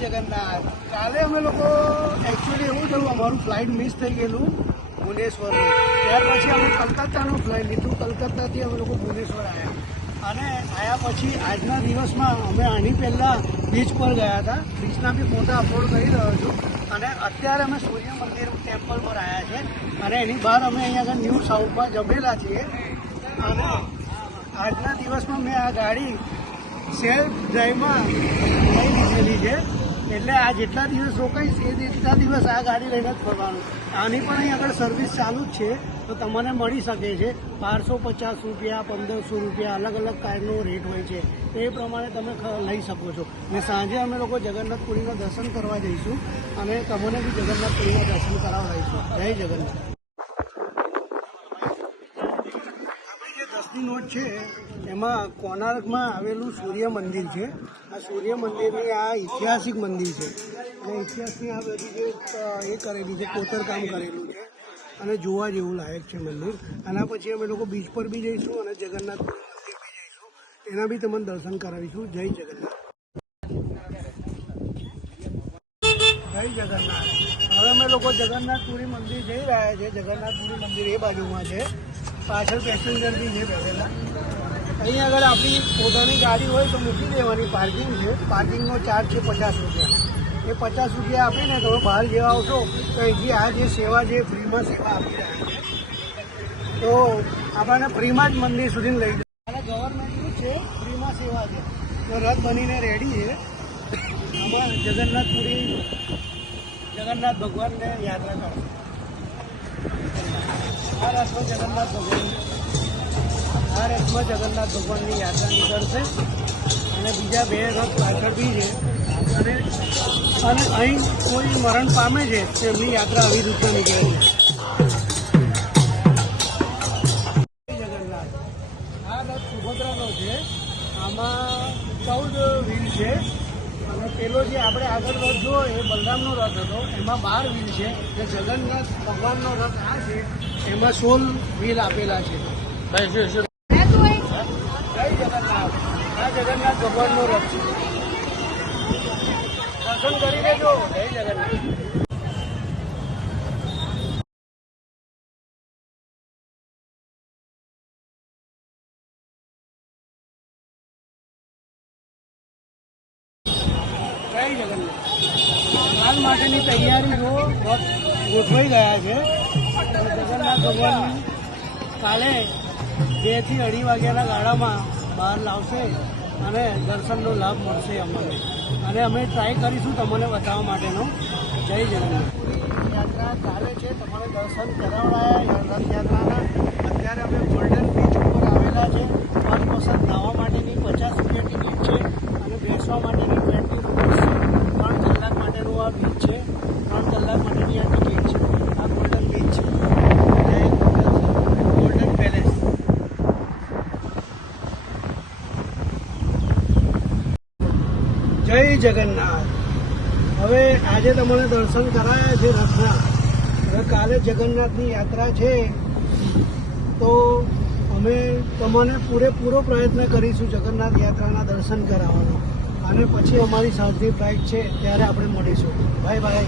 જગન્નાથ. કાલે અમે લોકો એકચ્યુઅલી એવું થયું, અમારું ફ્લાઇટ મિસ થઈ ગયેલું ભુવનેશ્વરનું. ત્યાર પછી અમે કલકત્તાનું ફ્લાઇટ લીધું. કલકત્તાથી અમે લોકો ભુવનેશ્વર આવ્યા અને આવ્યા પછી આજના દિવસમાં અમે આની પહેલાં બીચ પર ગયા હતા. બીચના બી ફોટા અપલોડ કરી રહ્યો છું. અને અત્યારે અમે સૂર્ય મંદિર ટેમ્પલ પર આવ્યા છે. અને એની બહાર અમે અહીંયા આગળ ન્યૂ સાઉથમાં જમેલા છીએ. અને આજના દિવસમાં મેં આ ગાડી સેલ્ફ ડ્રાઈવમાં લઈ લીધેલી છે. એટલે આ જેટલા દિવસ રોકાઈશ એ જેટલા દિવસ આ ગાડી લઈને જ ફરવાનું. આની પણ અહીં આગળ સર્વિસ ચાલુ જ છે. તો તમને મળી શકે છે. બારસો પચાસ રૂપિયા, પંદરસો રૂપિયા અલગ અલગ કારનો રેટ હોય છે. એ પ્રમાણે તમે લઈ શકો છો. ને સાંજે અમે લોકો જગન્નાથપુરીના દર્શન કરવા જઈશું. અને તમને બી જગન્નાથપુરીના દર્શન કરાવડાવીશું. જય જગન્નાથ. જે નોટ છે. એમાં કોનાર્કમાં આવેલું સૂર્ય મંદિર છે. આ સૂર્ય મંદિરની આ ઐતિહાસિક મંદિર છે. અને ઇતિહાસની આ બધી જે એ કરેલી છે કોતરકામ કરેલું છે. અને જોવા જેવું લાયક છે મંદિર. આના પછી અમે લોકો બીચ પર બી જઈશું અને જગન્નાથ મંદિર બી જઈશું. એના બી તમને દર્શન કરાવીશું. જય જગન્નાથ. જય જગન્નાથ. હવે અમે લોકો જગન્નાથપુરી મંદિર જઈ રહ્યા છે જગન્નાથપુરી મંદિર એ બાજુમાં છે. પાછળ પેસેન્જર બી છે બેઠેલા અહીં આગળ આપણી પોતાની ગાડી હોય તો મૂકી દેવાની પાર્કિંગ છે. પાર્કિંગનો ચાર્જ છે પચાસ રૂપિયા. એ પચાસ રૂપિયા આપીને તમે બહાર જેવા આવશો તો અહીંથી આ જે સેવા છે ફ્રીમાં સેવા આપી રહ્યા છે. તો આપણને ફ્રીમાં જ મંદિર સુધી લઈ જાય અને ગવર્મેન્ટનું છે, ફ્રીમાં સેવા છે. તો રથ બનીને રેડી છે. આમાં જગન્નાથપુરી, જગન્નાથ ભગવાનને યાત્રા કરો આ આ રથમાં જગન્નાથ ભગવાનની યાત્રા નીકળશે અને બીજા બે રથ પાછળ બી છે. અને અને અહીં કોઈ મરણ પામે છે, તેમની યાત્રા આવી રીતે નીકળે છે. જગન્નાથ. આ રથ સુભદ્રાનો છે. આમાં ચૌદ વીર છે. પેલો જે આપણે આગળ રથ જોયો એ બલરામનો રથ હતો. એમાં બાર વ્હીલ છે. જે જગન્નાથ ભગવાનનો રથ આ છે એમાં સોળ વ્હીલ આપેલા છે. જય જગન્નાથ. આ જગન્નાથ ભગવાનનો રથ છે. દર્શન કરી લેજો. જય જગન્નાથ. જય જગન્નાથ કાલ માટેની તૈયારી જો ગોઠવાઈ ગયા છે. જગન્નાથ ભગવાન કાલે બેથી અઢી વાગ્યાના ગાળામાં બહાર લાવશે અને દર્શનનો લાભ મળશે અમને. અને અમે ટ્રાય કરીશું તમને બતાવવા માટેનો. જય જગન્નાથ. યાત્રા ચાલે છે, તમારે દર્શન કરાવડાયા રથયાત્રાના અત્યારે અમે ગોલ્ડન બીચ ઉપર આવેલા છે. પર પર્સન નાહવા માટેની પચાસ રૂપિયા ટિકિટ છે અને બેસવા માટેની ટ્વેન્ટી રૂપીસ છે ત્રણ કલાક માટેનું આ બીચ છે ત્રણ કલાક માટેની આ ટિકિટ છે આ ગોલ્ડન બીચ છે જય ગોલ્ડન પેલેસ જય જગન્નાથ. હવે આજે તમને દર્શન કરાયા છે રથના. હવે કાલે જગન્નાથની યાત્રા છે. તો અમે તમને પૂરેપૂરો પ્રયત્ન કરીશું જગન્નાથ યાત્રાના દર્શન કરાવવાનો. અને પછી અમારી સાંજની ફ્લાઇટ છે, ત્યારે આપણે મળીશું. Bye bye